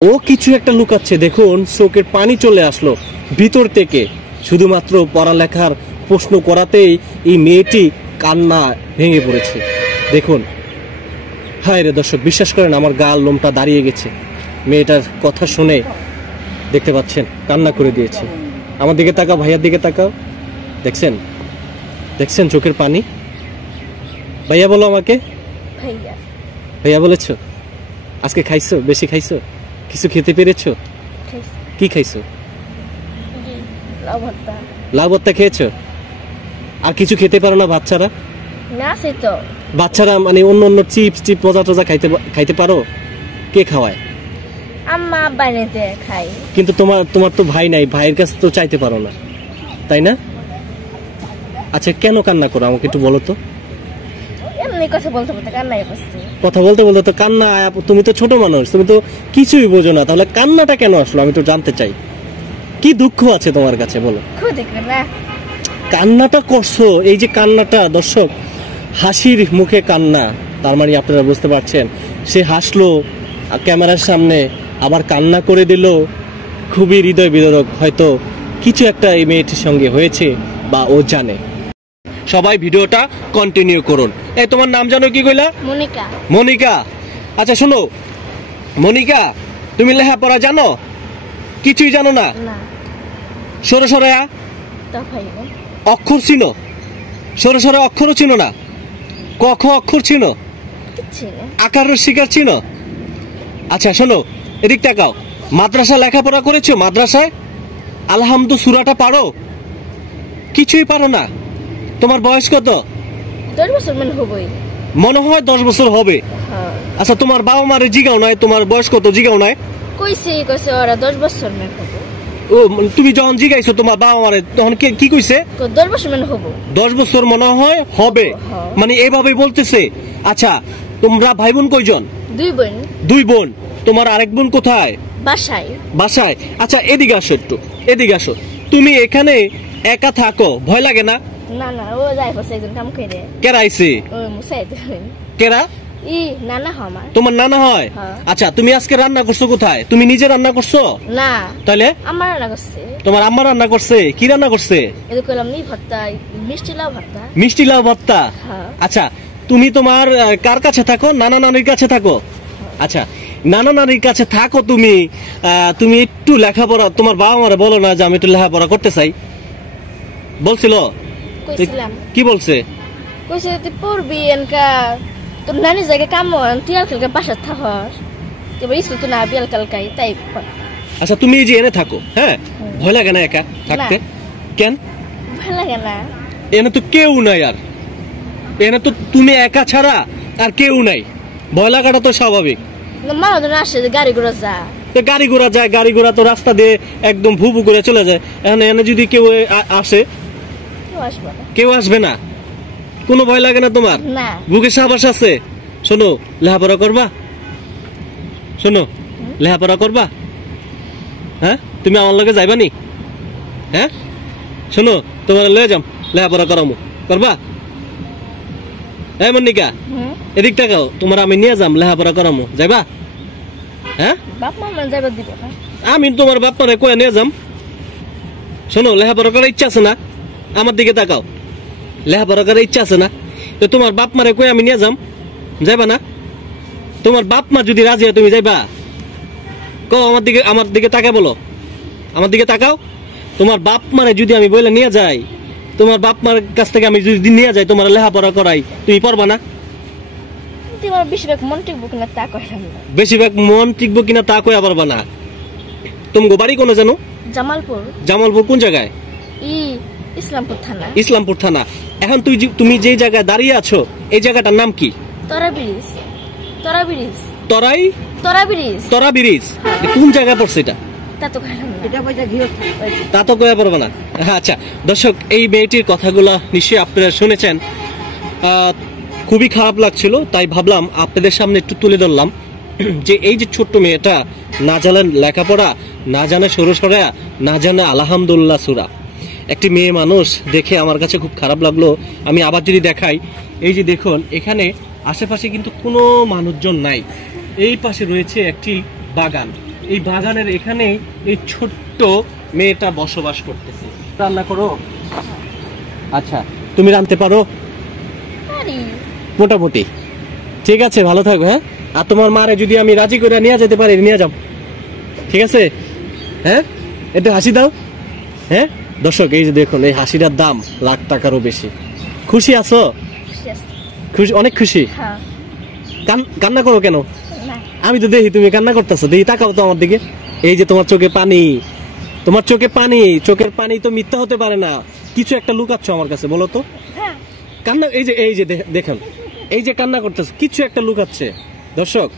ও কিছু একটা লুকাচ্ছে, দেখুন চোখের পানি চলে আসলো ভিতর থেকে। শুধুমাত্র পড়ালেখার প্রশ্ন করাতেই এই মেয়েটি কান্না ভেঙে পড়েছে। দেখুন, হায় রে দর্শক, বিশ্বাস করেন আমার গাল লোমটা দাঁড়িয়ে গেছে। মেয়েটার কথা শুনে দেখতে পাচ্ছেন কান্না করে দিয়েছে। আমার দিকে তাকাও, ভাইয়ার দিকে তাকাও, দেখছেন দেখছেন চোখের পানি। ভাইয়া বলো আমাকে, ভাইয়া বলেছো? আজকে খাইছো? বেশি খাইছো? কিছু খেতে পেরেছো? কি খাইছো? লাউ ভর্তা খেয়েছো? আর কিছু খেতে পারো না বাচ্চারা? বাচ্চারা মানে অন্য অন্য চিপস টিপ মজা টজা খাইতে পারো? কে খাওয়ায়? আম্মা বানাতে খাই। কিন্তু তোমার তো ভাই নাই, ভাইয়ের কাছে তো চাইতে পারো না, তাই না? আচ্ছা, কেন কান্না করো আমাকে একটু বলো তো। এমনি কথা বলতে বলতে কান্নাই করছি। কথা বলতে বলতে তো কান্না? তুমি তো ছোট মানুষ, তুমি তো কিছুই বোঝো না, তাহলে কান্নাটা কেন আসলো আমি তো জানতে চাই। কি দুঃখ আছে তোমার কাছে বলো? কান্নাটা করছো, এই যে কান্নাটা দর্শক, হাসির মুখে কান্না, তার মানে আপনারা বুঝতে পারছেন সে হাসলো ক্যামেরার সামনে, আবার কান্না করে দিল। খুবই হৃদয় বিদারক। হয়তো কিছু একটা এই মেয়েটির সঙ্গে হয়েছে বা ও জানে। সবাই ভিডিওটা কন্টিনিউ করুন। এই তোমার নাম জানো কি কইলা? মনিকা। মনিকা, আচ্ছা শোনো মনিকা, তুমি লেখাপড়া জানো? কিছুই জানো না? সরে সরে অক্ষর চিনো? সরে সরে অক্ষরও চিনো না? ক খ অক্ষর চিনো? আকারের শিকার চিনো? আচ্ছা শোনো, এদিক তাকাও। মাদ্রাসা লেখাপড়া করেছো? মাদ্রাসায় আলহামদু সূরাটা পারো? কিছুই পারো না? তোমার বয়স কত? 10 বছর মনে হয় 10 বছর হবে। আচ্ছা, তোমার বাবা মারে জিগাও নাই তোমার বয়স কত? জিগাও নাই? কইছে ওরা 10 বছর হবে। ও, তুমি যখন জিগাইছো তোমার বাবা মারে তখন কি কইছে? 10 বছর হবে। 10 বছর মনে হয় হবে, মানে এইভাবে বলতেছে। আচ্ছা, তোমরা ভাই বোন কয়জন? 2 বোন। 2 বোন। তোমার আরেক বোন কোথায়? বাসায়। বাসায়। আচ্ছা, এদিকে আসো একটু, এদিকে আসো। তুমি এখানে একা থাকো, ভয় লাগে না? না না, ও যাই পাশে একজন কাম করে। কেরা আইছে? ও মুসাইদ। কেরা? নানা হয় আমার। তোমার নানা হয়? আচ্ছা, তুমি আজকে রান্না করছো কোথায়? তুমি নিজে রান্না করছো? না। তাহলে আম্মা রান্না করছে। তোমার আম্মা রান্না করছে? কি রান্না করছে? এই কইলাম নি ভর্তা, মিষ্টি লাউ ভর্তা। মিষ্টি লাউ ভর্তা। আচ্ছা, তুমি তোমার কার কাছে থাকো? নানা নানির কাছে থাকো? আচ্ছা, নানা নানির কাছে থাকো তুমি। তুমি একটু লেখাপড়া, তোমার বাবা মারে বলো না যে আমি একটু লেখাপড়া করতে চাই? বলছিল? কইছিলাম। কি বলছে? কইছে তুই পড়বি এনকা, তোর নানি জায়গায় কাম তুই আর কালকে বাসা থাকস, এবার স্কুল তো না বিয়াল কালকাই তাই। আচ্ছা, তুমি যে এনে থাকো, হ্যাঁ, ভয় লাগে না একা থাকতে? কেন ভয় লাগে না? এনে তো কেউ নাই, আর এনে তো তুমি একা ছাড়া আর কেউ নাই, ভয় লাগাটা তো স্বাভাবিক। মানুষজন আসে, গাড়ি ঘোড়া যা, গাড়ি ঘোড়া যায়, গাড়ি ঘোড়া তো রাস্তা দিয়ে একদম ভু ভু করে চলে যায়। এনে যদি কেউ আসে, কেউ আসবে না? কোনো ভয় লাগে না তোমার? বুকে সাবাস আছে? শোনো, লেখাপড়া করবা? শোনো, লেখাপড়া করবা? হ্যাঁ, তুমি আমার লগে যাইবা নি? হ্যাঁ, শোনো, তোমার লয়ে যাম, লেখাপড়া করামু, করবা? হ্যাঁ মনিকা, এদিক টাকাও, তোমার আমি নিয়ে যাম, লেখাপড়া করামু, যাইবা? হ্যাঁ, আমি তোমার বাপ মারে কয়ে নিয়ে যাম। শোনো, লেখাপড়া করার ইচ্ছা আছে না? আমার দিকে তাকাও, লেখাপড়া করার ইচ্ছা আছে না? তো তোমার বাপ মারে কয়ে আমি নিয়ে যাম, যাইবা না? তোমার বাপ মা যদি রাজি হয় তুমি যাইবা? কও আমার দিকে তাকাও, বলো, আমার দিকে তাকাও। তোমার বাপ মারে যদি আমি বলে নিয়ে যাই, তোমার বাপ মার কাছ থেকে আমি যদি নিয়ে যাই তোমার লেখাপড়া করাই, তুমি পারবা না? বেশিরভাগ মন টিকবো কিনা তা কইয়া পারবা না। তোমার বাড়ি কোন জানো? জামালপুর। জামালপুর কোন জায়গায়? ইসলামপুর থানা। ইসলামপুর থানা। এখন তুমি যে জায়গায় দাঁড়িয়ে আছো এই জায়গাটার নাম কি? তরা ব্রিজ। তরা ব্রিজ কোন জায়গায় পড়ছে এটা? তা তো কয়া পারবে না। আচ্ছা দর্শক, এই মেয়েটির কথাগুলো নিশ্চয়ই আপনারা শুনেছেন। খুবই খারাপ লাগছিল, তাই ভাবলাম আপনাদের সামনে একটু তুলে ধরলাম যে এই যে ছোট্ট মেয়েটা না জানেন লেখাপড়া, না জানে সরসরা, না জানে আলহামদুলিল্লাহ সূরা। একটি মেয়ে মানুষ দেখে আমার কাছে খুব খারাপ লাগলো। আমি আবার যদি দেখাই, এই যে দেখুন এখানে আশেপাশে কিন্তু কোনো মানুষজন নাই। এই পাশে রয়েছে একটি বাগান, এই বাগানের এখানে এই ছোট্ট মেয়েটা বসবাস করতেছে। রান্না করো? আচ্ছা, তুমি রাঁধতে পারো মোটামুটি? ঠিক আছে, ভালো থাকবে। হ্যাঁ, আর তোমার মারে যদি আমি রাজি করে নিয়ে যেতে পারি, নিয়ে যাও, ঠিক আছে? হ্যাঁ, একটু হাসি দাও। হ্যাঁ দর্শক, এই যে দেখুন, এই হাসিটার দাম লাখ টাকারও বেশি। খুশি আছো? খুশি, অনেক খুশি। কান্না করো কেন? আমি তো দেখি তুমি কান্না করতেছো, দেখি, তাকাও তো আমার দিকে। এই যে তোমার চোখে পানি, তোমার চোখে পানি, চোখের পানি তো মিথ্যা হতে পারে না। কিছু একটা লুকাচ্ছ আমার কাছে, বলো তো। কান্না, এই যে দেখেন, এই যে কান্না করতেছো, কিছু একটা লুকাচ্ছে দর্শক।